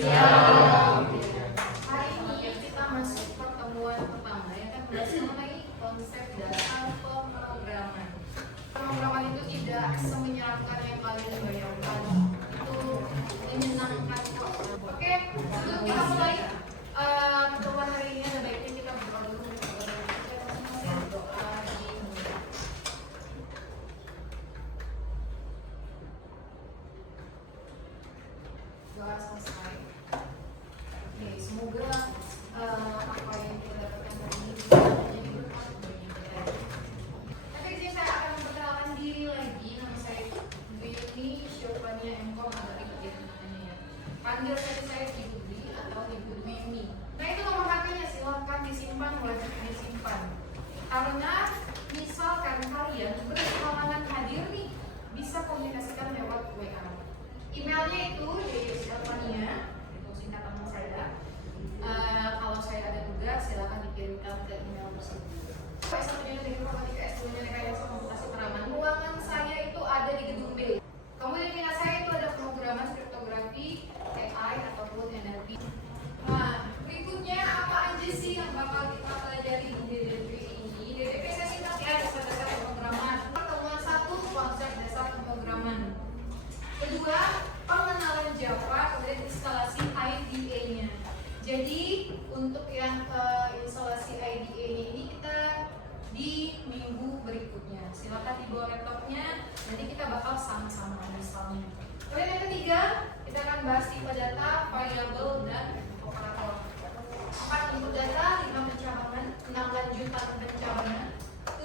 Siap. Hari ini kita masuk pertemuan pertama yang akan membahas mengenai konsep dasar pemrograman. Pemrograman itu tidak semenyeramkan yang kalian bayangkan. Itu menyenangkan. Oke, sebelum kita mulai pertemuan hari ini, ada baiknya kita berdoa dulu. Doa dimulai. Doa selesai. Oke, semoga apa yang kita dapatkan hari ini bisa menjadi berkat bagi kita. Nanti di sini saya akan memperkenalkan diri lagi. Nama saya Bu Yuni, Syofania Engkong, agak ribet ya namanya ya. Panggil saja saya Ibu Dwi atau Ibu Dwi Yuni. Nah itu nomor HP-nya, silahkan disimpan, wajib disimpan. Karena misalkan kalian berhalangan hadir nih, bisa komunikasikan lewat WA. Emailnya itu di Syofania, itu singkatan nama saya. Kalau saya ada tugas, silakan dikirimkan ke email tersebut. S1-nya di Informatika, S2-nya Rekayasa Komputasi Peraman. Ruangan saya itu ada di gedung B. Kemudian minat saya itu ada pemrograman, kriptografi, AI ataupun NLP. Nah, berikutnya apa aja sih yang bakal kita pelajari di DDP ini? DDP saya singkat ya, dasar-dasar pemrograman. Pertemuan 1, konsep dasar pemrograman. Kedua, pengenalan Java, kemudian instalasi IDE-nya. Jadi untuk yang instalasi IDE-nya ini kita di minggu berikutnya. Silakan dibawa laptopnya, nanti kita bakal sama-sama instalnya. Kemudian yang ketiga, kita akan bahas tipe data, variabel, dan operator. 4 input data, 5 pencabangan, 6 lanjutan pencabangan,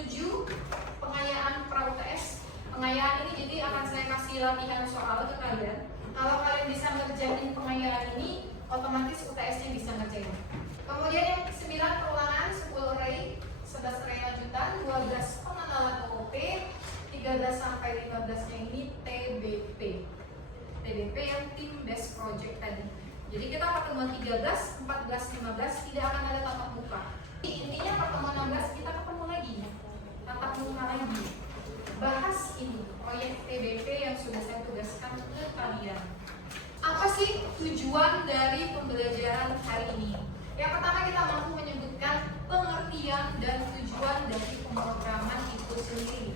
7 pengayaan pra-UTS. Pengayaan ini jadi akan saya kasih latihan soal ke kalian. Kalau kalian bisa ngerjain pengayaan ini, otomatis UTS-nya bisa ngerjain. Kemudian yang 9 perulangan, 10 array, 11 array lanjutan, 12 pengenalan OOP, 13 sampai 15-nya ini TBP. TBP yang Team Based Project tadi. Jadi kita pertemuan 13, 14, 15 tidak akan ada tatap muka. Intinya pertemuan 16 kita ketemu lagi, tatap muka lagi. Bahas ini proyek TBP yang sudah saya tugaskan ke kalian. Apa sih tujuan dari pembelajaran hari ini? Yang pertama, kita mampu menyebutkan pengertian dan tujuan dari pemrograman itu sendiri.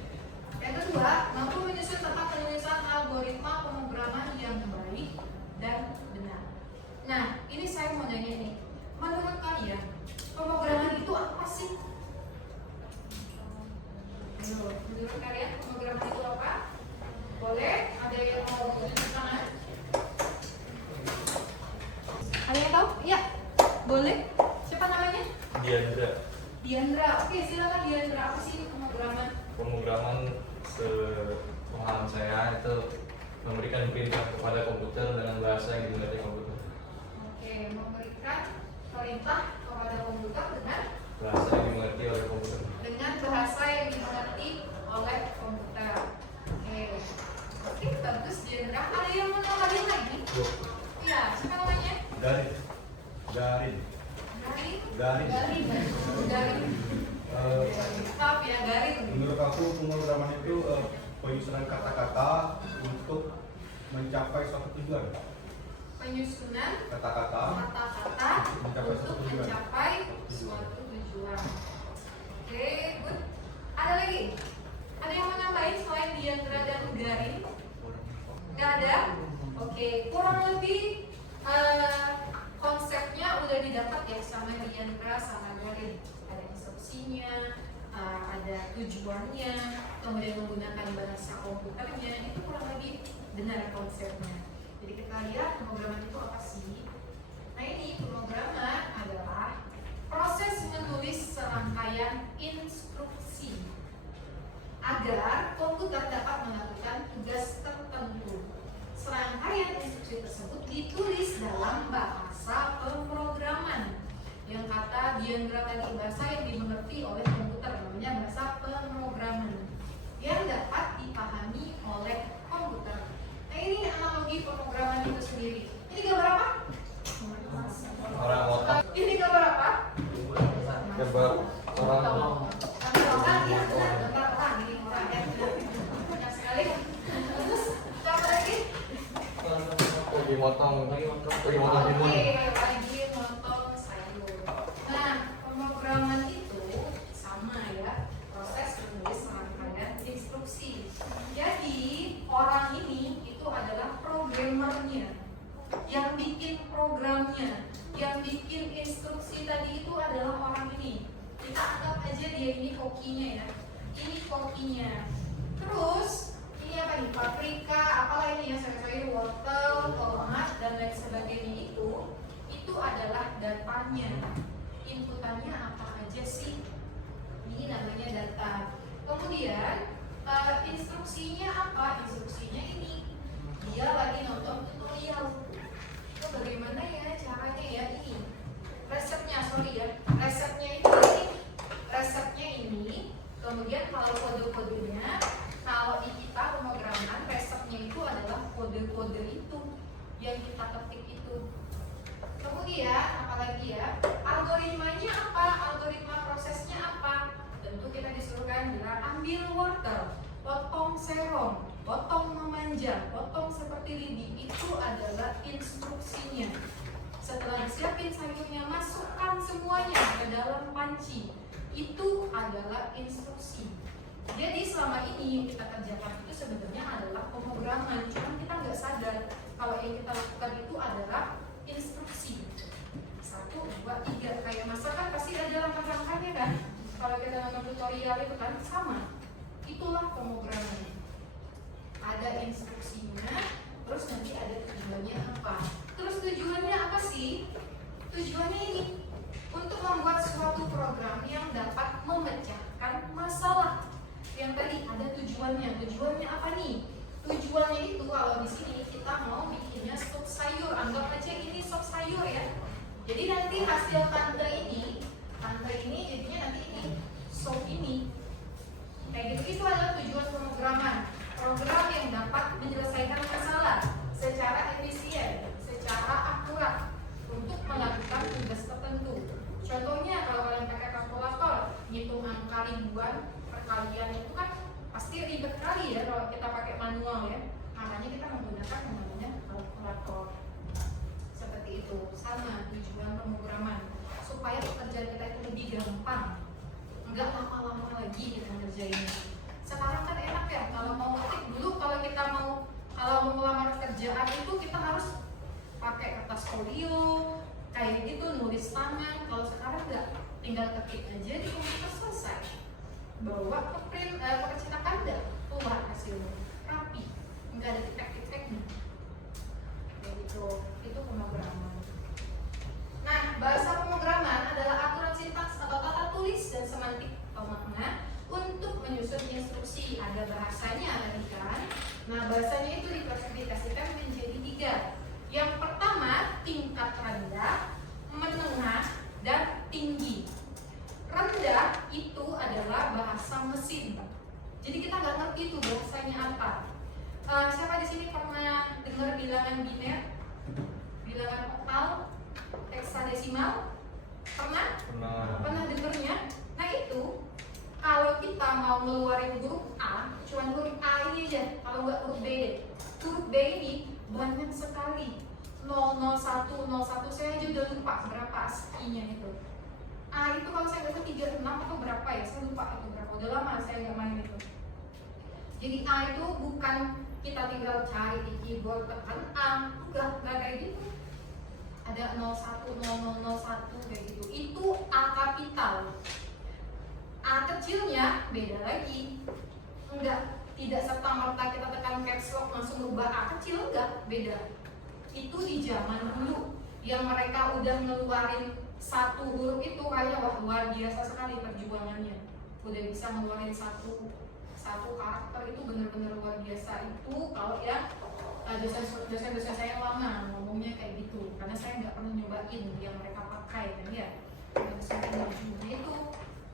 Yang kedua, mampu menyusun tentang penulisan algoritma pemrograman yang baik dan benar. Nah, ini saya mau nanya nih, menurut kalian pemrograman itu apa sih? Menurut kalian pemrograman itu apa? Boleh? Ada yang mau tangan? Ada yang tahu? Iya, boleh. Siapa namanya? Diandra. Diandra. Oke, silakan Diandra. Apa sih pemrograman? Pemrograman sepemahaman saya itu memberikan perintah kepada komputer dengan bahasa yang dimengerti komputer. Oke, memberikan perintah kepada komputer dengan Bahasa yang dimengerti oleh komputer. bahasa yang dimengerti oleh komputer. Oke, bagus Diandra. Ada yang mau nambahin lagi? Iya, siapa namanya? Garin. Garin. Maaf ya, Garin. Menurut aku pemrograman itu penyusunan kata-kata untuk mencapai suatu tujuan. Penyusunan Kata-kata kata-kata untuk mencapai suatu tujuan. Oke, good. Ada lagi? Ada yang mau nambahin selain Diandra dan Garin? Nggak ada? Oke, kurang lebih konsepnya udah didapat ya sama Diandra sama Garin. Ada instruksinya, ada tujuannya, kemudian menggunakan bahasa komputernya, itu kurang lebih benar konsepnya. Jadi kita lihat pemrograman itu apa sih? Nah ini pemrograman adalah proses menulis serangkaian instruksi agar komputer dapat melakukan tugas tertentu. Serangkaian instruksi tersebut ditulis dalam bahasa pemrograman. Yang kata Diandra tadi, bahasa yang dimengerti oleh komputer, namanya bahasa pemrograman yang dapat dipahami oleh komputer. Nah ini analogi pemrograman itu sendiri. Ini gambar apa? Orang otak. Ini gambar apa? Gambar orang. Gambar orang, ya benar, gambar orang. Ini orang ya. Banyak sekali. Terus apa lagi? lagi motong timun. Lagi motong sayur. Nah, pemrograman itu sama ya, proses menulis rangkaian instruksi. Jadi orang ini itu adalah programmernya, yang bikin programnya, yang bikin instruksi tadi itu adalah orang ini. Kita anggap aja dia ini kokinya ya. Ini kokinya. Terus ini apa nih? Paprika, apalah ini ya, sayur-sayur, wortel, tomat dan lain sebagainya itu adalah datanya. Inputannya apa aja sih? Ini namanya data. Kemudian instruksinya apa? Instruksinya ini. Dia lagi nonton tutorial. Itu bagaimana ya caranya ya ini? Resepnya, sorry ya. Resepnya ini. Kemudian kalau kode-kodenya, kalau di kita pemrograman resepnya itu adalah kode-kode itu yang kita ketik itu. Kemudian apalagi ya, algoritmanya apa? Algoritma prosesnya apa? Tentu kita disuruhkan bilang ambil wortel, potong serong, potong memanjang, potong seperti lidi. Itu adalah instruksinya. Setelah disiapin sayurnya, masukkan semuanya ke dalam panci. Itu adalah instruksi. Jadi selama ini yang kita kerjakan itu sebenarnya adalah pemrograman, cuma kita nggak sadar kalau yang kita lakukan itu adalah instruksi. 1, 2, 3 kayak masakan pasti ada langkah-langkahnya kan? Kalau kita nonton tutorial itu kan sama. Itulah pemrograman. Ada instruksinya, terus nanti ada tujuannya apa. Terus tujuannya apa sih? Tujuannya ini untuk membuat suatu program yang dapat memecahkan masalah. Yang tadi ada tujuannya. Tujuannya apa nih? Tujuannya itu kalau di sini kita mau bikinnya sop sayur. Anggap aja ini sop sayur ya. Jadi nanti hasil tante ini jadinya nanti ini sop ini. Kayak gitu, itu adalah tujuan pemrograman. Program yang dapat menyelesaikan masalah secara efisien, secara akurat untuk melakukan tugas tertentu. Contohnya kalau kalian pakai kalkulator, ngitung angka ribuan, perkalian itu kan pasti ribet kali ya kalau kita pakai manual ya. Makanya kita menggunakan yang namanya kalkulator. Seperti itu, sama tujuan pemrograman supaya pekerjaan kita itu lebih gampang, nggak lama-lama lagi kita ngerjainnya. Sekarang kan enak ya, kalau mau ketik dulu, kalau mau melamar kerjaan itu kita harus pakai kertas folio kayak gitu, nulis tangan. Kalau sekarang nggak, tinggal ketik aja di komputer, selesai, bawa ke print, ke percetakan, udah keluar hasilnya rapi, nggak ada titik-titiknya. Kayak gitu, itu pemrograman. Nah, bahasa pemrograman adalah aturan sintaks atau tata tulis dan semantik atau makna untuk menyusun instruksi. Ada bahasanya tadi kan. Nah, bahasanya itu diklasifikasikan menjadi 3. Yang pertama, tingkat rendah, menengah, dan tinggi. Rendah itu adalah bahasa mesin. Jadi kita nggak ngerti itu bahasanya apa. Siapa di sini pernah dengar bilangan biner, bilangan oktal, heksadesimal? Pernah dengarnya? Nah itu, kalau kita mau ngeluarin huruf A, cuma huruf A ini aja, kalau nggak huruf B deh. Huruf B ini banyak sekali, 001, saya aja udah lupa berapa ASCII-nya itu. A itu kalau saya nggak tahu 36 atau berapa ya, saya lupa itu berapa, udah lama saya nggak main itu. Jadi A itu bukan kita tinggal cari di keyboard tekan A, enggak kayak gitu. Ada 010001 kayak gitu, itu A kapital. A kecilnya beda lagi, tidak serta merta kita tekan caps lock langsung rubah A kecil, enggak, beda. Itu di zaman dulu yang mereka udah ngeluarin satu huruf itu kayaknya wah luar biasa sekali perjuangannya, udah bisa ngeluarin satu karakter, itu bener-bener luar biasa. Itu kalau ya dosen saya lama ngomongnya kayak gitu, karena saya nggak pernah nyobain yang mereka pakai kan ya. Nah itu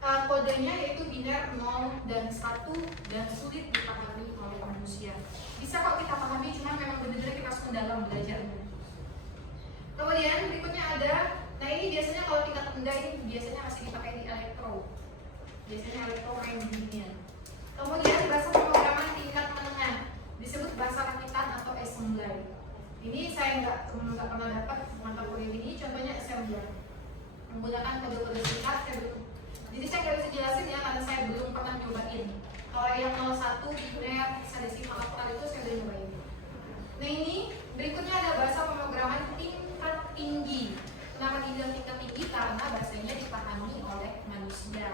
kodenya yaitu biner 0 dan 1 dan sulit dipahami oleh manusia. Bisa kok kita pahami, cuma memang benar-benar kita harus mendalam belajarnya. Kemudian berikutnya ada, nah ini biasanya kalau tingkat rendah ini biasanya masih dipakai di elektro. Biasanya elektro main beginian. Kemudian bahasa pemrograman tingkat menengah disebut bahasa rakitan atau assembly. Ini saya yang nggak pernah dapat mata kuliah ini, contohnya assembler menggunakan kode-kode singkat. Jadi saya nggak bisa jelasin ya karena saya belum pernah nyobain. Kalau yang 01 biner hexadesimal oktal itu saya udah nyobain. Nah ini berikutnya ada bahasa pemrograman tingkat tinggi. Kenapa dibilang tingkat tinggi? Karena bahasanya dipahami oleh manusia.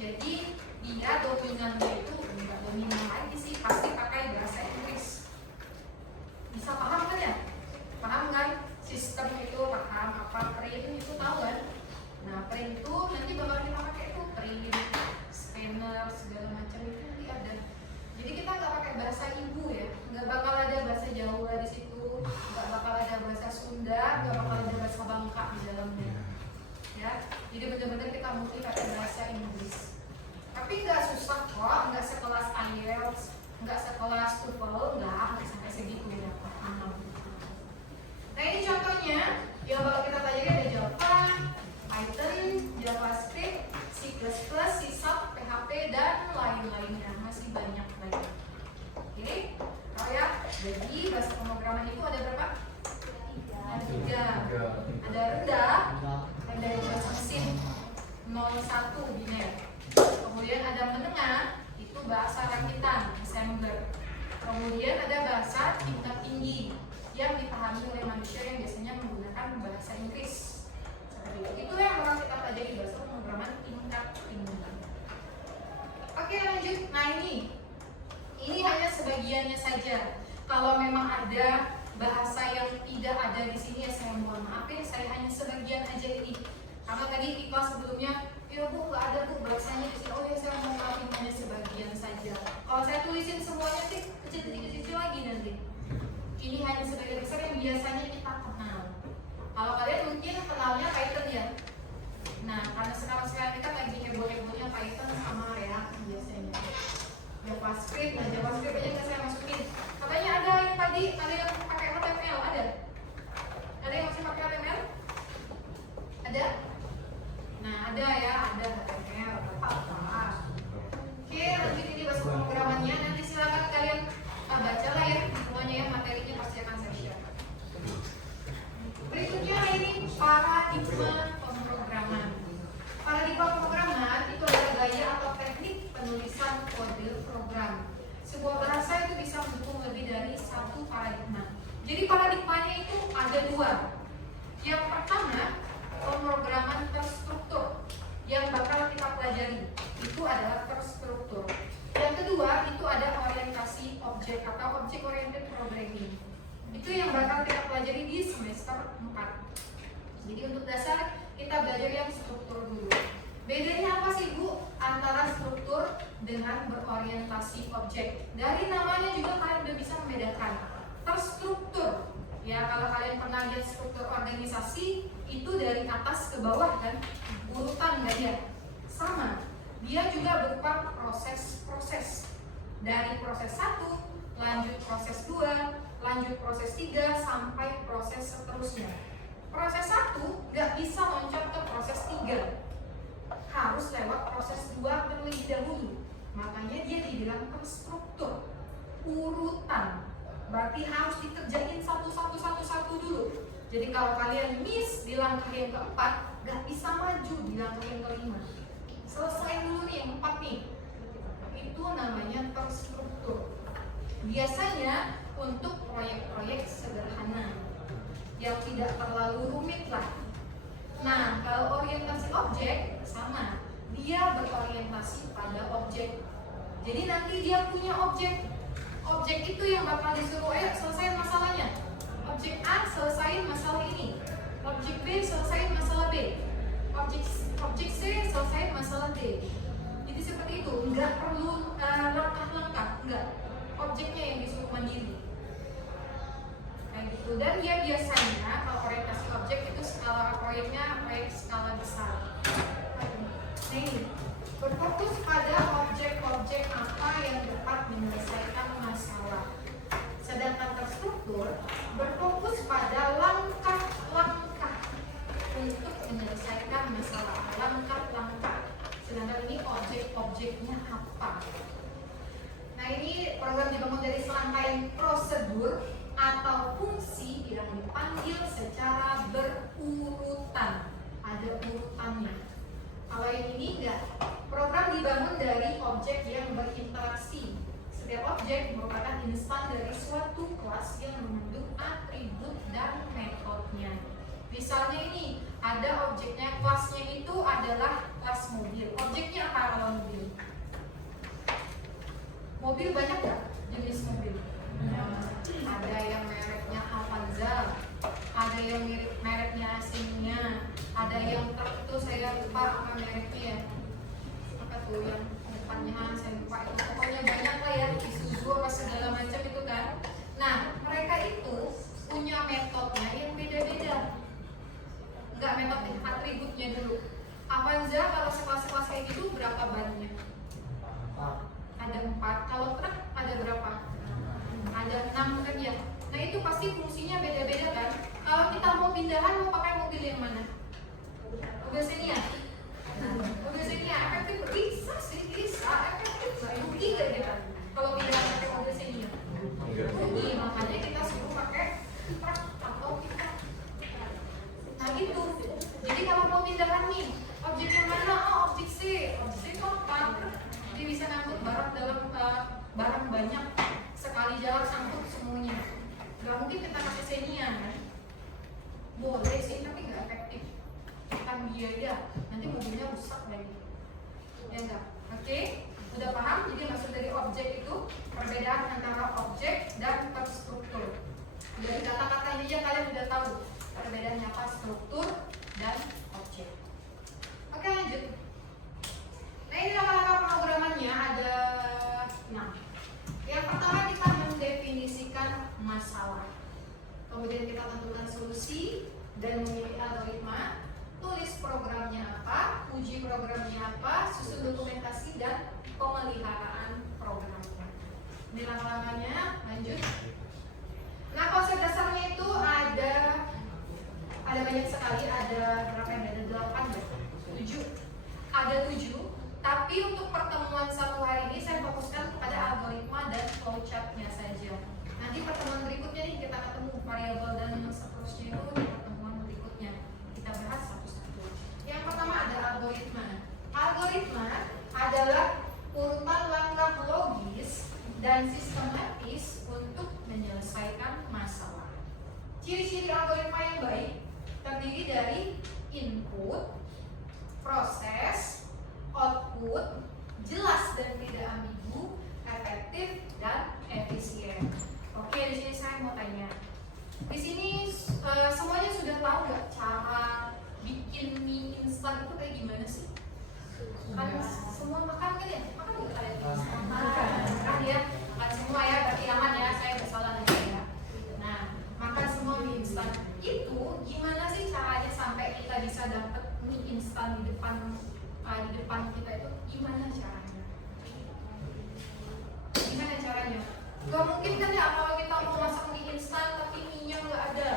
Jadi dia dominannya itu enggak dominan lagi sih, pasti pakai bahasa Inggris. Bisa paham kan ya? Paham kan? Sistem itu paham, apa print itu tahu kan? Nah print itu nanti bakal kita pakai itu print, scanner segala macam itu nanti ada. Jadi kita nggak pakai bahasa ibu ya, nggak bakal ada bahasa Jawa di situ, nggak bakal ada bahasa Sunda, nggak bakal ada bahasa Bangka di dalamnya. Ya, jadi benar-benar kita mesti pakai bahasa Inggris. Tapi nggak susah kok, nggak sekelas IELTS, nggak sekelas TOEFL, nggak sampai segitu ya. Nah ini contohnya yang bakal kita pelajari ada Java, Python, JavaScript, C++, C#, PHP dan lain-lainnya, masih banyak lagi. Oke, oh ya, jadi bahasa pemrograman itu ada berapa? Ada 3. Ada rendah dari bahasa mesin 01 biner. Kemudian ada menengah, itu bahasa rakitan, assembler. Kemudian ada bahasa tingkat tinggi yang dipahami oleh manusia yang biasanya menggunakan bahasa Inggris. Seperti itu. Itu yang bakal kita pelajari bahasa pemrograman tingkat tinggi. Oke lanjut. Nah ini hanya sebagiannya saja. Kalau memang ada bahasa yang tidak ada di sini ya saya mohon maaf ya, saya hanya sebagian aja ini. Karena tadi di kelas sebelumnya, ya bu nggak ada bu bahasanya di sini. Oh ya saya mau maafin hanya sebagian saja. Kalau saya tulisin semuanya sih kecil-kecil lagi nanti. Ini hanya sebagian besar yang biasanya kita kenal. Kalau kalian mungkin kenalnya Python ya. Nah karena sekarang kita lagi heboh-hebohnya Python sama React biasanya. JavaScript, nah JavaScript aja nggak saya masukin. Katanya ada yang tadi ada yang pakai HTML, ada? Ada yang masih pakai HTML? Ada? Nah ada ya, ada HTML, apa-apa. Oke, lanjut ini bahasa pemrogramannya. Nanti silakan kalian bacalah ya semuanya ya, materinya pasti akan saya share. Berikutnya ini paradigma pemrograman. Paradigma pemrograman itu adalah gaya atau teknik penulisan kode program. Sebuah bahasa itu bisa mendukung lebih dari satu paradigma. Jadi paradigmanya itu ada 2. Yang pertama, pemrograman terstruktur yang bakal kita pelajari itu adalah terstruktur. Yang kedua itu ada orientasi objek atau object oriented programming. Itu yang bakal kita pelajari di semester 4. Jadi untuk dasar kita belajar yang struktur dulu. Bedanya apa sih Bu antara struktur dengan berorientasi objek? Dari namanya juga kalian udah bisa membedakan. Terstruktur, ya kalau kalian pernah lihat struktur organisasi itu dari atas ke bawah kan, urutan gaya sama. Dia juga berupa proses-proses. Dari proses 1, lanjut proses 2, lanjut proses 3 sampai proses seterusnya. Proses 1 nggak bisa loncat ke proses 3. Harus lewat proses 2 terlebih dahulu. Makanya dia dibilang terstruktur. Urutan. Berarti harus dikerjain satu dulu. Jadi kalau kalian miss di langkah yang keempat, nggak bisa maju di langkah yang kelima. Selesai dulu nih yang 4 nih. Itu namanya terstruktur. Biasanya untuk proyek-proyek sederhana yang tidak terlalu rumit lah. Nah, kalau orientasi objek sama, dia berorientasi pada objek. Jadi nanti dia punya objek. Objek itu yang bakal disuruh, ayo selesaiin masalahnya. Objek A selesaiin masalah ini. Objek B selesaiin masalah B. Objek C selesaiin masalah D. Jadi seperti itu, nggak perlu langkah-langkah, nggak. Objeknya yang disuruh mandiri. Kayak gitu. Dan dia biasanya kalau orientasi objek itu skala proyeknya proyek skala besar. Nah ini berfokus pada objek-objek apa yang dapat menyelesaikan masalah. Sedangkan terstruktur berfokus pada langkah-langkah untuk menyelesaikan masalah. Langkah-langkah. Sedangkan ini objek-objeknya apa? Nah ini program dibangun dari serangkaian prosedur atau fungsi yang dipanggil secara berurutan, ada urutannya. Kalau yang ini enggak, program dibangun dari objek yang berinteraksi. Setiap objek merupakan instan dari suatu kelas yang mengandung atribut dan metodenya. Misalnya ini, ada objeknya, kelasnya itu adalah kelas mobil. Objeknya apa kalau mobil? Mobil banyak nggak jenis mobil? Ada yang mereknya Avanza, ada yang mereknya asingnya, ada yang truk itu saya lupa apa mereknya ya. Apa tuh yang depannya saya lupa itu. Pokoknya banyak lah ya, Isuzu apa segala macam itu kan. Nah, mereka itu punya metodenya yang beda-beda. Enggak, metode atributnya dulu. Avanza kalau sekelas-kelas kayak gitu berapa bannya? Ada 4. Kalau truk ada berapa? Ada 6 kan ya. Nah itu pasti fungsinya beda-beda kan. Kalau kita mau pindahan mau pakai mobil yang mana? Mobil Xenia. Mobil Xenia efektif bisa sih, bisa efektif. Rugi nggak kita kalau pindahan pakai mobil Xenia? Rugi, makanya kita suruh pakai truk atau pickup. Nah itu. Jadi kalau mau pindahan nih, objek yang mana? Oh objek C. Objek C kompak. Jadi bisa ngangkut barang dalam barang banyak sekali jalan sangkut semuanya. Gak mungkin kita pakai Xenia kan? Boleh sih tapi gak efektif. Kan biaya, nanti mobilnya rusak lagi. Ya enggak? Oke? Udah paham? Jadi maksud dari objek itu perbedaan antara objek dan terstruktur. Dari kata-katanya aja kalian udah tahu perbedaannya apa, struktur dan objek. Oke lanjut. Nah ini langkah-langkah pemrogramannya ada 6. Yang pertama kita mendefinisikan masalah. Kemudian kita tentukan solusi dan memilih algoritma. Tulis programnya apa, uji programnya apa, susun dokumentasi dan pemeliharaan programnya. Ini langkah-langkahnya, lanjut. Nah konsep dasarnya itu ada banyak sekali, ada berapa yang ada 8 ya? 7. Ada 7. Tapi untuk pertemuan satu hari ini saya fokuskan kepada algoritma dan flowchart-nya saja. Nanti pertemuan berikutnya nih kita ketemu variabel dan seterusnya itu di pertemuan berikutnya. Kita bahas satu-satu. Yang pertama ada algoritma. Algoritma adalah urutan langkah logis dan sistematis untuk menyelesaikan masalah. Ciri-ciri algoritma yang baik terdiri dari input, proses, output, jelas dan tidak ambigu, efektif dan efisien. Oke, di sini saya mau tanya. Di sini semuanya sudah tahu nggak cara bikin mie instan itu kayak gimana sih? Kan semua makan kan ya? Makan nggak kalian? Makan ya, makan semua ya. Berarti aman ya. Saya bersalah aja ya. Nah, makan semua mie instan itu gimana sih caranya sampai kita bisa dapat mie instan di depan kita itu gimana caranya? Gimana caranya? Gak mungkin kan ya kalau kita mau masak mie instan tapi mie-nya nggak ada,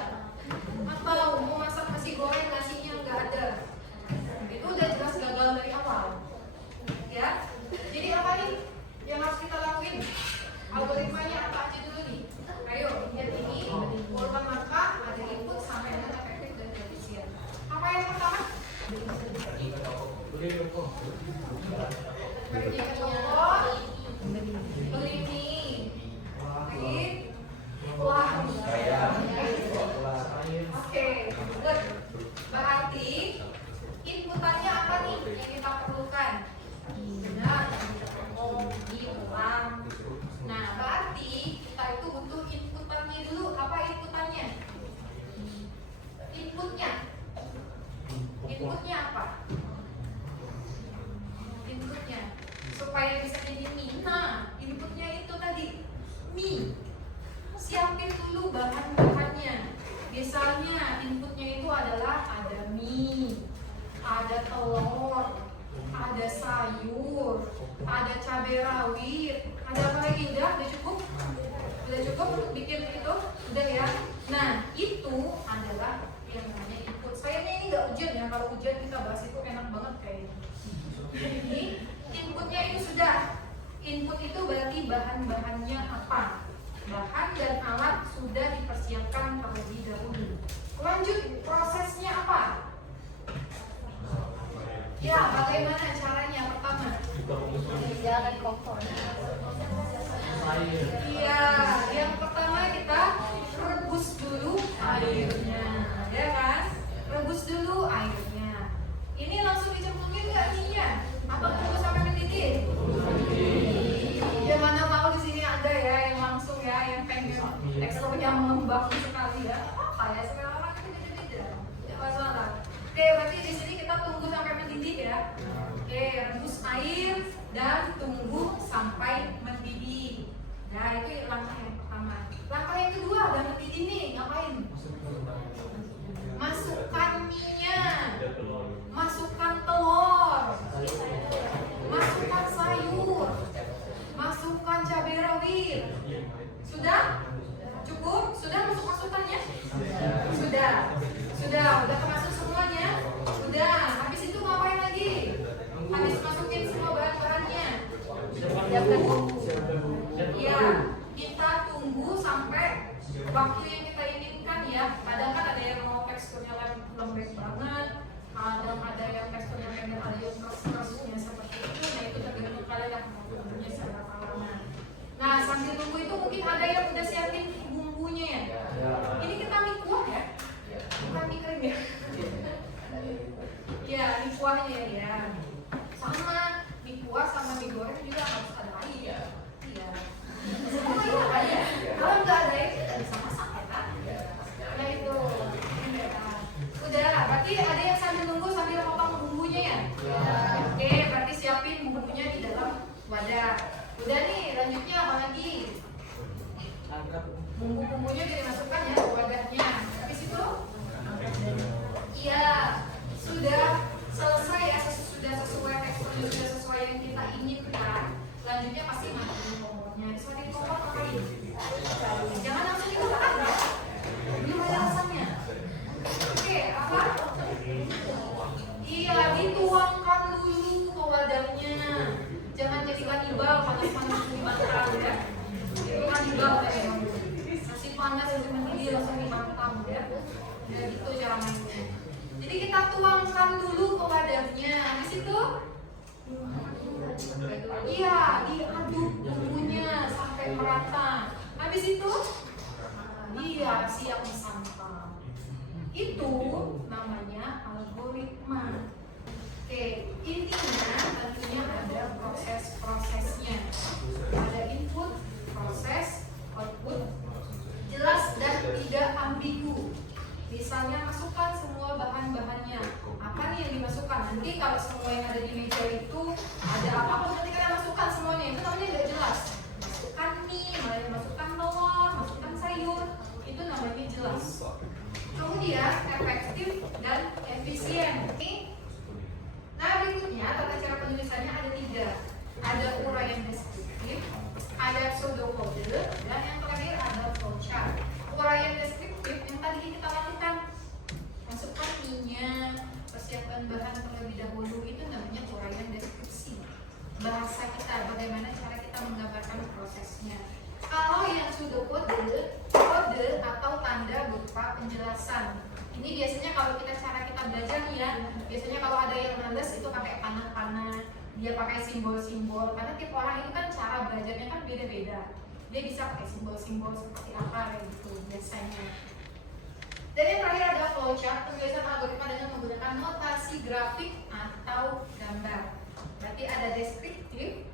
atau mau masak nasi goreng nasinya nggak ada, itu udah jelas gagal dari awal, ya. Jadi apa nih yang harus kita lakuin? Algoritmanya apa aja dulu nih? Ayo lihat ini, urutan langkah, ada input sampai dengan efektif dan efisien. Apa yang pertama? Pergi ke toko, beli mie, wah, oke, good. Berarti inputannya apa nih yang kita perlukan? Benar, uang. Nah, berarti kita itu butuh inputannya dulu. Apa inputannya? Inputnya apa? Inputnya supaya bisa jadi mie. Nah, inputnya itu tadi mie. Siapin dulu bahan-bahannya. Misalnya inputnya itu adalah ada mie, ada telur, ada sayur, ada cabai rawit, ada apa lagi? Udah cukup? Udah cukup untuk bikin itu? Udah ya? Nah, itu adalah yang namanya input. Sayangnya ini nggak ujian ya. Kalau ujian kita bahas itu enak banget kayaknya. Jadi inputnya itu sudah. Input itu berarti bahan-bahannya apa? Bahan dan alat sudah dipersiapkan terlebih dahulu. Bagaimana caranya? Pertama, Jangan kompor. iya, yang pertama kita rebus dulu airnya, ya kan? Rebus dulu airnya. Ini langsung dicemplungin nggak minyak? Atau tunggu sampai mendidih? Ya mana tahu di sini ada ya yang langsung ya, yang pengen teksturnya mengembang sekali ya. Apa ya? Sekarang orang itu beda-beda. Ya masalah. Oke, berarti di sini kita tunggu sampai mendidih ya. Oke, rebus air dan tunggu sampai mendidih. Nah, itu langkah yang pertama. Langkah yang kedua, udah mendidih nih, ngapain? Masukkan minyak, masukkan telur, masukkan sayur, masukkan cabai rawit. Sudah? Cukup? Sudah masukannya? Sudah termasuk semuanya? Sudah. Habis itu ngapain lagi? Habis masukin semua bahan-bahannya. Iya, kita tunggu sampai waktu yang kita inginkan ya. Kadang kan ada yang mau teksturnya lembek banget, kadang ada yang teksturnya pendek, ada yang keras-kerasnya seperti itu. Nah itu tergantung kalian yang mau tunggunya seberapa lama. Nah sambil tunggu itu mungkin ada yang udah siapin bumbunya ya. Ini kita mie kuah ya, bukan mie kering ya. Iya mie kuahnya ya. Sama mie kuah sama mie goreng juga harus ada air. Iya. Sama ya. Kalau nggak ada air kita bisa masak ya kan? Nah itu. Udah, berarti ada yang sambil nunggu sambil potong bumbunya ya? Oke, berarti siapin bumbunya di dalam wadah. Udah nih, lanjutnya apa lagi? Bumbu-bumbunya dimasukkan ya ke wadahnya. Habis itu? Iya, sudah selesai ya, sudah sesuai teksturnya, sudah sesuai yang kita inginkan. Selanjutnya pasti masukin kompornya. Masukin kompor ngapain? Jangan langsung dimakan ya. Belum ada rasanya. Oke, apa? Iya, dituangkan dulu ke wadahnya. Jangan jadi kanibal, panas-panas dimakan ya. Itu kanibal kayak masih panas, masih mendidih langsung dimakan ya. Ya gitu cara mainnya. Jadi kita tuangkan dulu ke wadahnya. Habis itu iya, diaduk bumbunya sampai merata. Habis itu iya, siap disantap. Itu namanya algoritma. Oke, intinya tentunya ada proses-prosesnya. Ada input, proses, output, jelas dan tidak ambigu. Misalnya masukkan semua bahan-bahannya. Apa nih yang dimasukkan? Nanti kalau semua yang ada di meja itu ada apapun nanti kalian masukkan semuanya. Itu namanya nggak jelas. Masukkan mie, masukkan telur, masukkan sayur. Itu namanya jelas. Kemudian efektif dan efisien. Nah berikutnya tata cara penulisannya ada 3. Ada uraian deskriptif, ada pseudokode, dan yang terakhir ada flowchart. Uraian deskriptif yang tadi kita lakukan, masukkan minyak, persiapkan bahan terlebih dahulu, itu namanya uraian deskripsi. Bahasa kita, bagaimana cara kita menggambarkan prosesnya. Kalau yang pseudokode, kode atau tanda berupa penjelasan. Ini biasanya kalau cara kita belajar nih ya, biasanya kalau ada yang males itu pakai panah-panah, dia pakai simbol-simbol, karena tiap orang itu kan cara belajarnya kan beda-beda. Dia bisa pakai simbol-simbol seperti apa kayak gitu biasanya. Dan yang terakhir ada flowchart, penulisan algoritma dengan menggunakan notasi grafik atau gambar. Berarti ada deskriptif,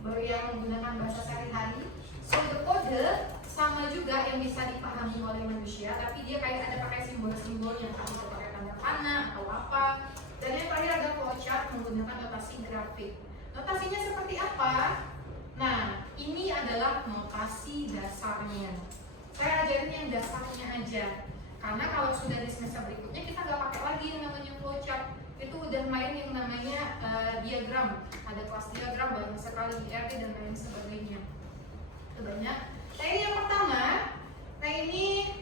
baru yang menggunakan bahasa sehari-hari. Pseudokode sama juga yang bisa dipahami oleh manusia, tapi dia kayak ada pakai simbol-simbolnya, bisa pakai tanda panah atau apa. Dan yang terakhir ada flowchart menggunakan notasi grafik. Notasinya seperti apa? Nah, ini adalah notasi dasarnya. Saya ajarin yang dasarnya aja. Karena kalau sudah di semester berikutnya kita nggak pakai lagi yang namanya flowchart. Itu udah main yang namanya diagram. Ada kelas diagram banyak sekali di IRT dan lain sebagainya. Itu banyak. Nah ini yang pertama. Nah ini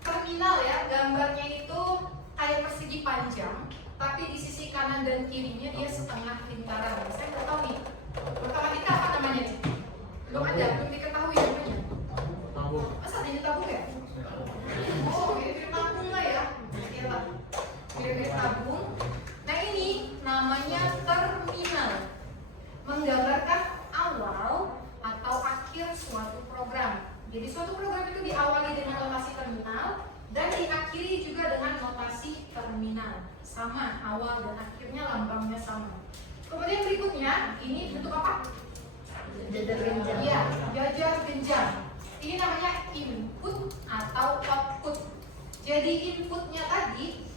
terminal ya. Gambarnya itu kayak persegi panjang, tapi di sisi kanan dan kirinya dia setengah lingkaran. Saya nggak tahu nih. Pertama kita apa namanya nih? Belum ada, belum diketahui namanya. Masa ini tabung ya? Oh, mirip-mirip tabung lah ya. Iya lah, mirip-mirip tabung. Nah ini namanya diakhiri juga dengan notasi terminal. Sama, awal dan akhirnya lambangnya sama. Kemudian berikutnya, ini bentuk apa? Jajar genjang. Iya, jajar genjang. Ini namanya input atau output. Jadi inputnya tadi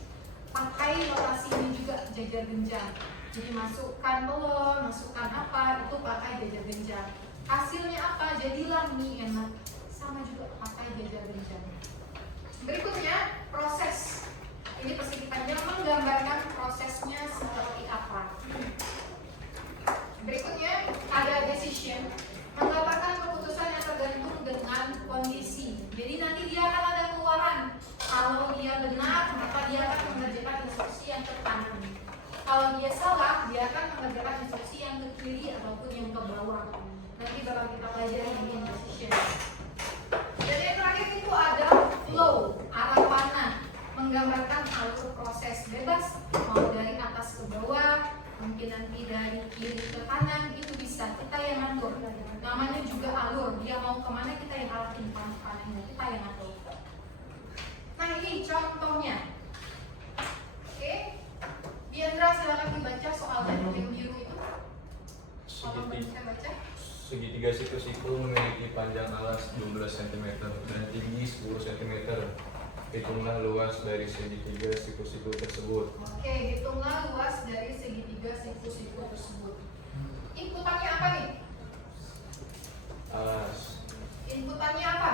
pakai notasi ini juga, jajar genjang. Jadi masukkan telur, masukkan apa, itu pakai jajar genjang. Hasilnya apa? Jadilah mie enak. Sama juga pakai jajar genjang. Berikutnya, proses. Ini persegi panjang menggambarkan prosesnya seperti apa. Berikutnya ada decision, menggambarkan keputusan yang tergantung dengan kondisi. Jadi nanti dia akan ada keluaran. Kalau dia benar, maka dia akan mengerjakan instruksi yang ke kanan. Kalau dia salah, dia akan mengerjakan instruksi yang ke kiri ataupun yang ke bawah. Nanti bakal kita pelajari di decision. Dan yang terakhir itu ada flow, arah panah, menggambarkan alur proses bebas, mau dari atas ke bawah, mungkin nanti dari kiri ke kanan, itu bisa kita yang atur. Namanya juga alur, dia mau kemana kita yang arahin panahnya, kita yang atur. Nah ini contohnya. Oke, Biandra silakan dibaca soalnya yang biru itu. Tolong baca. Segitiga siku-siku memiliki panjang alas 12 cm dan tinggi 10 cm. Hitunglah luas dari segitiga siku-siku tersebut. Oke, hitunglah luas dari segitiga siku-siku tersebut. Inputannya apa nih? Alas. Inputannya apa?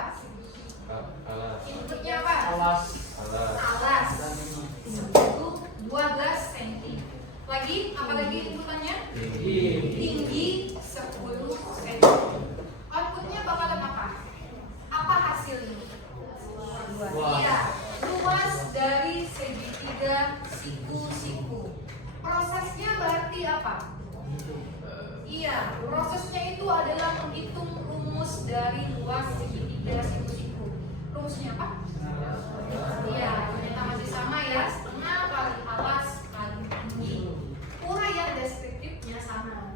Alas. Inputnya apa? Alas. Alas 10, 12 cm. Lagi, apa lagi inputannya? Tinggi 10 cm. Outputnya bakalan apa? Apa hasilnya? Iya, luas dari segitiga siku-siku. Prosesnya berarti apa? Iya, prosesnya itu adalah menghitung rumus dari luas segitiga siku-siku. Rumusnya apa? Iya, ternyata masih sama ya, setengah kali alas kali tinggi. Uraian deskriptifnya sama.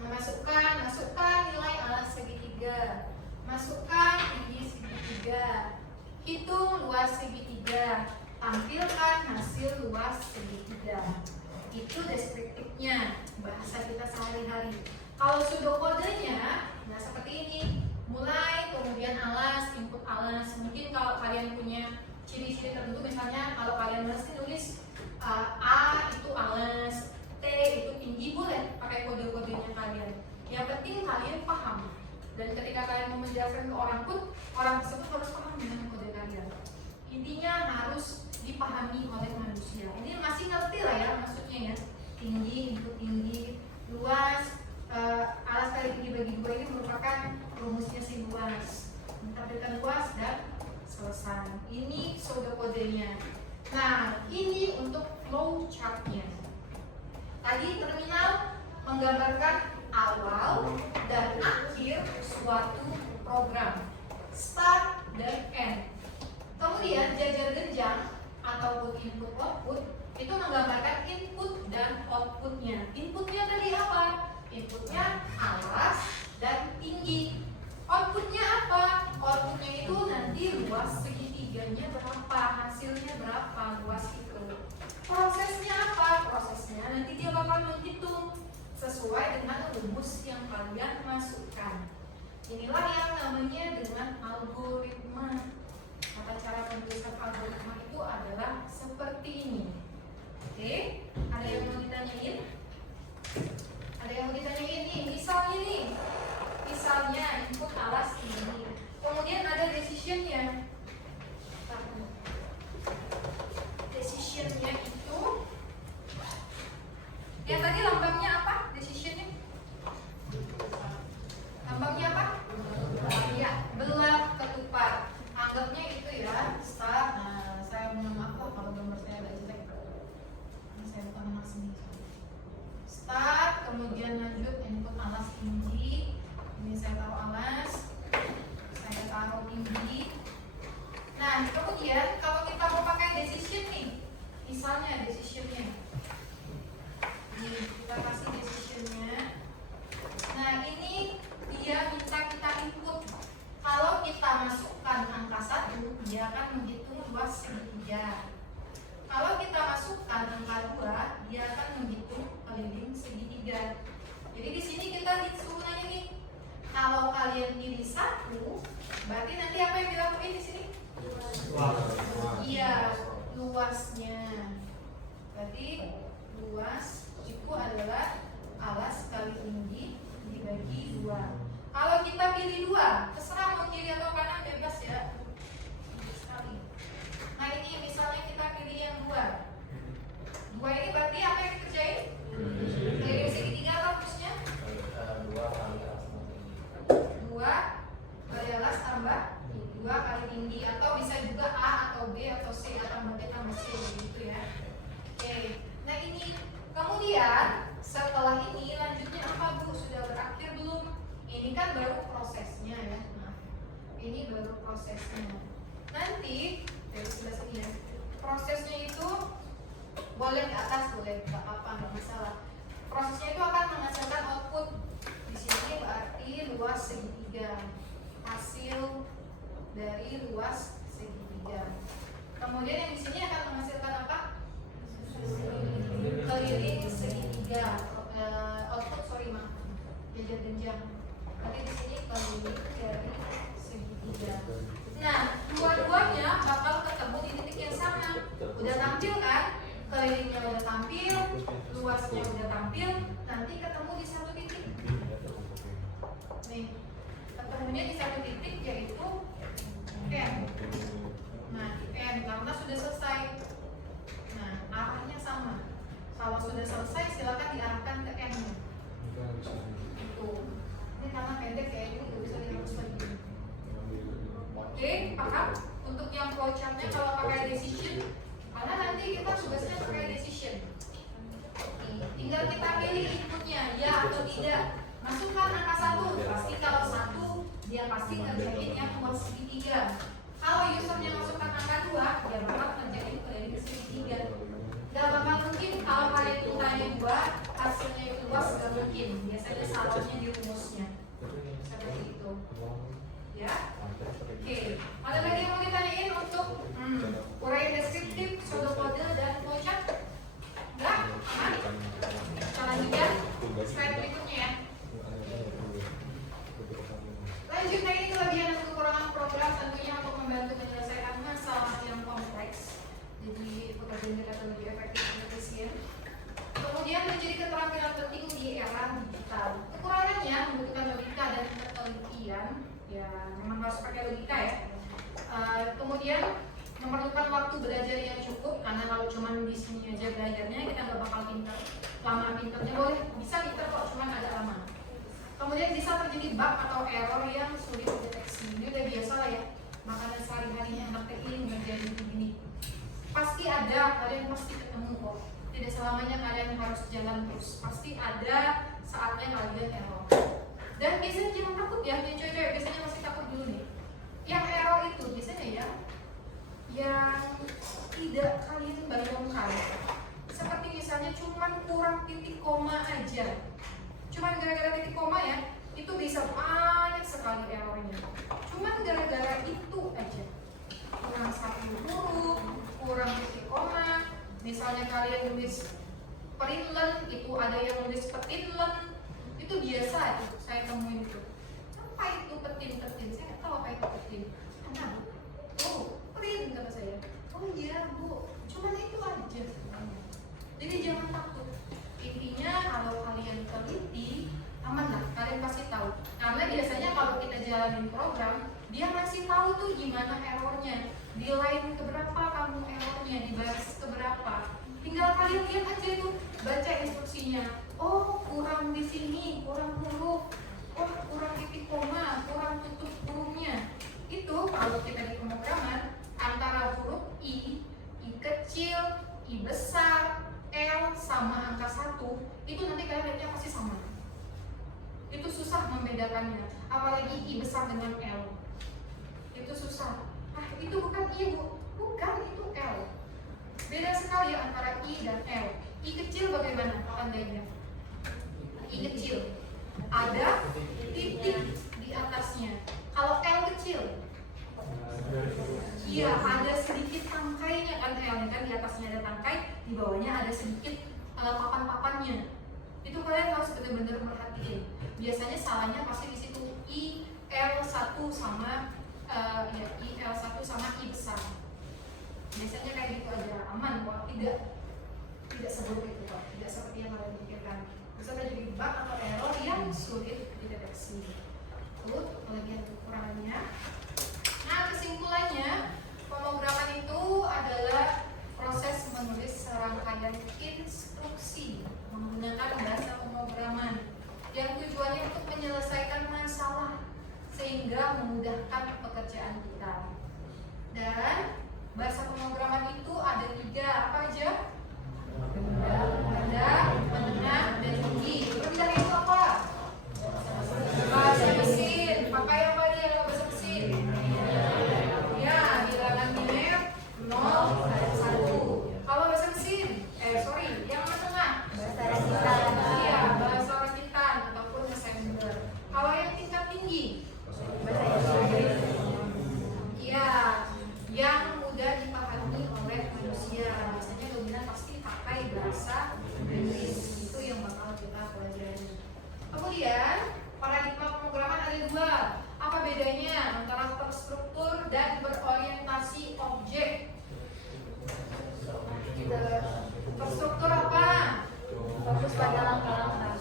Masukkan nilai alas segitiga. Masukkan tinggi segitiga. Hitung luas segitiga. Tampilkan hasil luas segitiga. Itu deskriptifnya, bahasa kita sehari-hari. Kalau pseudokodenya, nah seperti ini. Mulai, kemudian alas, input alas. Mungkin kalau kalian punya ciri-ciri tertentu, misalnya kalau kalian mesti nulis A itu alas, T itu tinggi, boleh pakai kode-kodenya kalian. Yang penting kalian paham. Dan ketika kalian mau menjelaskan ke orang pun, orang tersebut harus paham dengan kode kalian. Intinya harus dipahami oleh manusia. Ini masih ngerti lah ya maksudnya ya. Tinggi, input tinggi, luas, alas kali tinggi bagi 2 ini merupakan rumusnya si luas. Menampilkan luas dan selesai. Ini pseudokodenya. Nah, ini untuk flow chartnya. Tadi terminal menggambarkan awal dan akhir suatu program, start dan end. Kemudian jajar genjang ataupun input output itu menggambarkan input dan outputnya. Inputnya tadi apa? Inputnya alas dan tinggi. Outputnya apa? Outputnya itu nanti luas segitiganya berapa, hasilnya berapa, luas itu. Prosesnya apa? Prosesnya nanti dia bakal menghitung sesuai dengan rumus yang kalian masukkan. Inilah yang namanya dengan algoritma. Tata cara penulisan algoritma itu adalah seperti ini. Oke, ada yang mau ditanyain? Ada yang mau ditanyain nih, misalnya nih. Misalnya input alas ini. Kemudian ada decisionnya. Decisionnya itu yang tadi lambangnya apa? Decisionnya lambangnya apa? Ya, belah ketupat. Anggapnya itu ya start. Nah, saya mohon maaf lah kalau gambar saya agak jelek. Ini saya bukan anak seni. Start, kemudian lanjut input alas tinggi. Ini saya taruh alas, saya taruh tinggi, luasnya. Berarti luas itu adalah alas kali tinggi dibagi 2. Kalau kita pilih 2, terserah mau kiri atau kanan bebas ya. Bebas sekali. Nah ini misalnya kita pilih yang 2. 2 ini berarti apa yang dikerjain? Keliling segitiga atau rumusnya? 2 kali alas tambah 2 kali tinggi, atau bisa juga A atau B atau C atau B tambah C gitu ya. Oke, nah ini kemudian setelah ini lanjutnya apa Bu? Sudah berakhir belum? Ini kan baru prosesnya ya. Nah, ini baru prosesnya. Nanti dari sebelah sini ya. Prosesnya itu boleh ke atas, boleh nggak apa-apa, nggak masalah. Prosesnya itu akan menghasilkan output. Di sini berarti luas segitiga, hasil dari luas segitiga. Kemudian yang di sini akan menghasilkan apa? Keliling segitiga. Output genjang. Nanti di sini keliling dari segitiga. Nah, dua-duanya bakal ketemu di titik yang sama. Udah tampil kan? Kelilingnya udah tampil, luasnya udah tampil, nanti ketemu di satu titik. Nih, ketemunya di satu titik yaitu N. Nah, N karena sudah selesai. Nah, arahnya sama. Kalau sudah selesai silakan diarahkan ke N-nya. Itu. Ini karena pendek ya, ini nggak bisa dihapus lagi. Oke, paham? Untuk yang flowchartnya kalau pakai decision, karena nanti kita tugasnya pakai decision. Tinggal kita pilih inputnya, ya atau tidak. Masukkan angka 1, pasti kalau 1 dia pasti ngerjain yang luas segitiga. Kalau usernya masukkan angka 2, dia bakal ngerjain keliling segitiga. Gak bakal mungkin kalau kalian ditanya 2, hasilnya itu luas, gak mungkin. Biasanya salahnya di rumusnya. Seperti itu. Ya. Oke. Ada lagi yang mau ditanyain untuk uraian deskriptif, pseudokode, dan flowchart? Enggak? Aman? Kita lanjut ya. Slide berikutnya ya. Lanjut, nah ini kelebihan dan kekurangan program tentunya untuk membantu menyelesaikan masalah yang kompleks. Jadi pekerjaan kita akan lebih efektif dan efisien. Kemudian menjadi keterampilan penting di era digital. Kekurangannya membutuhkan logika dan ketelitian. Ya, memang harus pakai logika ya. Kemudian memerlukan waktu belajar yang cukup, karena kalau cuma di sini aja belajarnya kita nggak bakal pintar. Lama pintarnya boleh, bisa pintar kok, cuma agak lama. Kemudian bisa terjadi bug atau error yang sulit dideteksi. Ini udah biasa lah ya, makanan sehari-harinya anak TI ngerjain begini. Pasti ada, kalian pasti ketemu kok. Tidak selamanya kalian harus jalan terus. Pasti ada saatnya kalian error. Dan biasanya jangan takut ya, yang cewek-cewek biasanya masih takut dulu nih. Yang error itu biasanya ya, yang tidak kalian bayangkan. Seperti misalnya cuman kurang titik koma aja. Cuman gara-gara titik koma ya, itu bisa banyak sekali errornya. Cuman gara-gara itu aja. Kurang satu huruf, kurang titik koma. Misalnya kalian nulis perinlen, itu ada yang nulis petinlen. Itu biasa itu, saya temuin itu. Apa itu petin-petin? Saya nggak tahu apa itu petin. Nah, oh, petin kata saya. Oh iya Bu, cuman itu aja. Jadi jangan takut. Intinya kalau kalian teliti, aman lah, kalian pasti tahu. Karena biasanya kalau kita jalanin program, dia ngasih tahu tuh gimana errornya. Di line keberapa kamu errornya, di baris keberapa. Tinggal kalian lihat aja itu, baca instruksinya. Oh, kurang di sini, kurang huruf. Oh, kurang titik koma, kurang tutup hurufnya. Itu kalau kita di pemrograman antara huruf I kecil, I besar, L sama angka 1, itu nanti kalian lihatnya pasti sama. Itu susah membedakannya, apalagi I besar dengan L. Itu susah. Ah, itu bukan I Bu, bukan, itu L. Beda sekali antara I dan L. I kecil bagaimana tandanya? I kecil ada titik di atasnya. Kalau L kecil, iya ada sedikit tangkainya kan, L kan di atasnya ada tangkai, di bawahnya ada sedikit papan-papannya. Itu kalian harus benar-benar merhatiin. Biasanya salahnya pasti di situ I L1 sama I L1 sama I besar. Biasanya kayak gitu aja. aman kok, tidak seburuk itu kok, tidak seperti yang kalian pikirkan. Bisa terjadi bug atau error yang sulit dideteksi. Itu bagian kekurangannya. Nah, kesimpulannya, pemrograman itu adalah proses menulis serangkaian instruksi menggunakan bahasa pemrograman yang tujuannya untuk menyelesaikan masalah sehingga memudahkan pekerjaan kita. Dan bahasa pemrograman itu ada 3, apa aja? Rendah, menengah, dan tinggi. Rendah itu apa? Bahasa mesin. Pakai apa dia kalau bahasa mesin? Ya, bilangan biner 0 dan 1. Kalau bahasa mesin, yang menengah. Bahasa rakitan. Iya, bahasa rakitan ataupun assembler. Kalau yang tingkat tinggi, Bahasa Inggris. iya, yang mudah dipahami oleh manusia. Biasanya dominan pasti pakai bahasa Inggris. Itu yang bakal kita pelajari. Kemudian paradigma pemrograman ada 2. Apa bedanya antara terstruktur dan berorientasi objek? Terstruktur apa? Fokus pada langkah-langkah.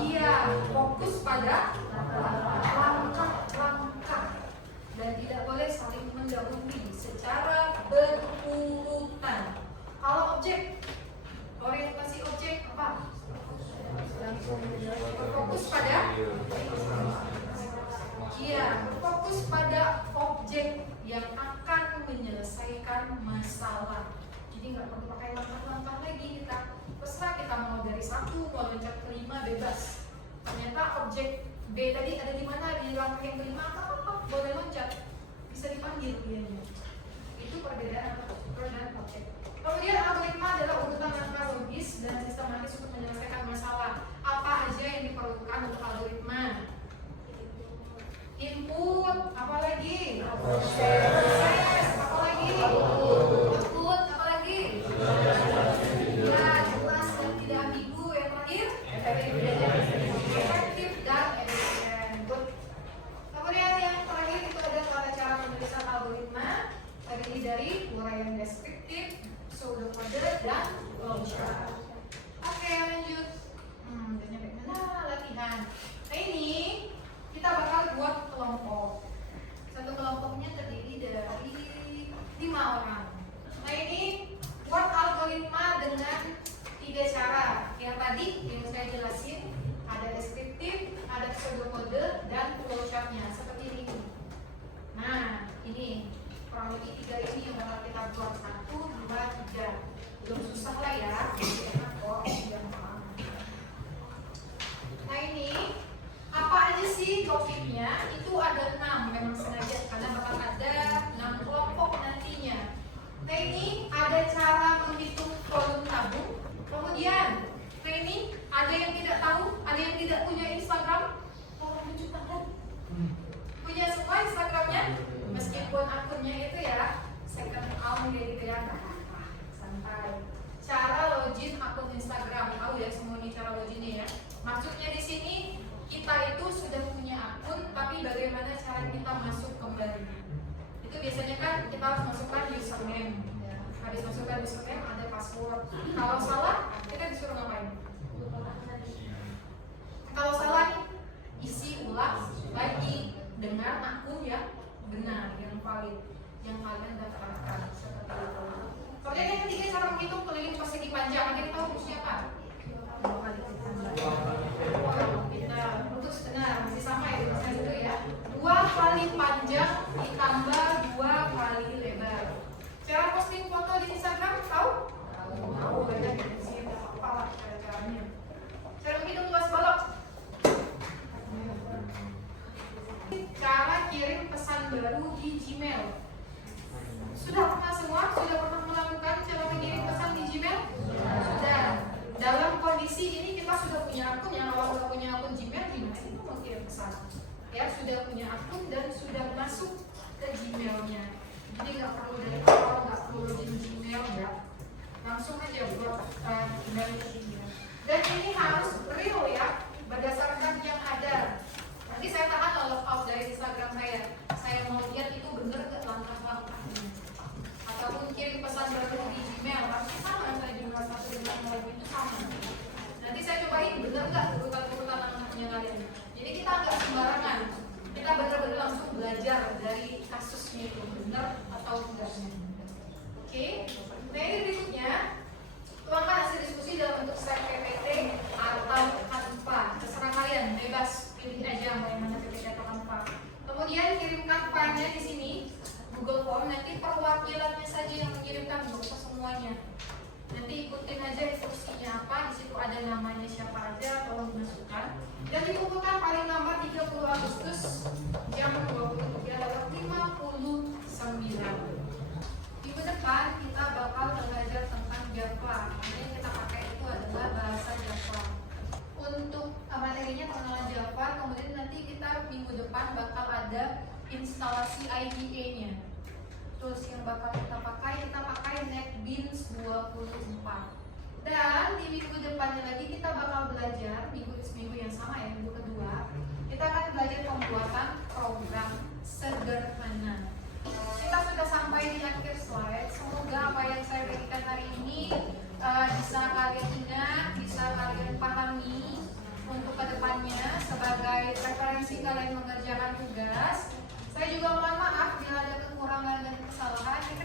Iya, fokus pada langkah-langkah dan tidak boleh saling mendahului secara berurutan. Kalau objek, orientasi objek apa? Berfokus pada berfokus pada objek yang akan menyelesaikan masalah. Jadi nggak perlu pakai langkah-langkah lagi kita. Terserah kita mau dari 1 mau loncat ke 5 bebas. Ternyata objek B tadi ada di mana, di langkah yang kelima, apa boleh loncat, bisa dipanggil dianya. Itu perbedaan antara struktur dan objek. Kemudian algoritma adalah urutan langkah logis dan sistematis untuk menyelesaikan masalah. Apa aja yang diperlukan untuk algoritma? Input, apalagi? Proses, apalagi? Output, apalagi? Ya, jelas dan tidak ambigu. Yang terakhir, efektif dan efisien. Good. Kemudian yang terakhir itu ada tata cara penulisan algoritma terdiri dari uraian deskriptif, pseudokode, dan flowchart. Oke, lanjut. Udah nyampe mana latihan? Nah ini kita bakal buat kelompok. Satu kelompoknya terdiri dari 5 orang. Nah ini buat algoritma dengan 3 cara. Yang tadi yang saya jelasin, ada deskriptif, ada pseudokode, dan flowchartnya seperti ini. Nah ini kurang lebih 3 ini yang bakal kita buat. 1, 2, 3. Belum susah lah ya. Enak kok, gampang. Nah ini apa aja sih topiknya? Itu ada 6, memang sengaja karena bakal ada 6 kelompok nantinya. Nah ini ada cara menghitung volume tabung. Kemudian, nah ini ada yang tidak tahu, ada yang tidak punya Instagram. Tolong tunjuk tangan. Punya semua Instagramnya, meskipun akunnya itu ya second account gitu ya, nggak apa-apa, santai. Cara login akun Instagram, tahu ya semua ini cara loginnya ya. Maksudnya di sini kita itu sudah punya akun, tapi bagaimana cara kita masuk kembali? Itu biasanya kan kita harus masukkan username. Habis masukkan username ada password. Kalau salah kita disuruh ngapain? Kalau salah isi ulang lagi dengan akun yang benar, yang valid, yang kalian daftarkan seperti itu. Kemudian yang ketiga cara menghitung keliling persegi panjang. Ada yang tahu rumusnya apa? 2 kali kita putus benar, masih sama ya rumusnya itu ya. 2 kali panjang ditambah 2 kali lebar. Cara posting foto di Instagram tahu? Tahu banyak di sini, apa lah cara-caranya. Cara menghitung luas balok. Cara kirim pesan baru di Gmail. Sudah pernah semua? Sudah pernah melakukan cara mengirim pesan di Gmail? Sudah. Dalam kondisi ini kita sudah punya akun. Yang kalau sudah punya akun Gmail gimana sih mau kirim pesan? Ya sudah punya akun dan sudah masuk ke Gmailnya. Jadi nggak perlu dari awal, nggak perlu login Gmail, enggak. Langsung aja buat email ke Gmail. Dan ini harus real ya, berdasarkan yang ada. Nanti saya tahan log out dari Instagram saya. Saya mau lihat itu bener nggak langkah-langkahnya. Ataupun kirim pesan baru di Gmail, dan dikumpulkan paling lambat 30 Agustus jam 23.59. Minggu depan kita bakal belajar tentang Java. Yang kita pakai itu adalah bahasa Java. Untuk materinya pengenalan Java, kemudian nanti kita minggu depan bakal ada instalasi IDE-nya. Terus yang bakal kita pakai NetBeans 24. Dan di minggu depannya lagi kita bakal belajar minggu yang sama ya, minggu kedua. Kita akan belajar pembuatan program sederhana. Kita sudah sampai di akhir slide. Semoga apa yang saya berikan hari ini bisa kalian ingat, bisa kalian pahami untuk kedepannya sebagai referensi kalian mengerjakan tugas. Saya juga mohon maaf bila ada kekurangan dan kesalahan. Kita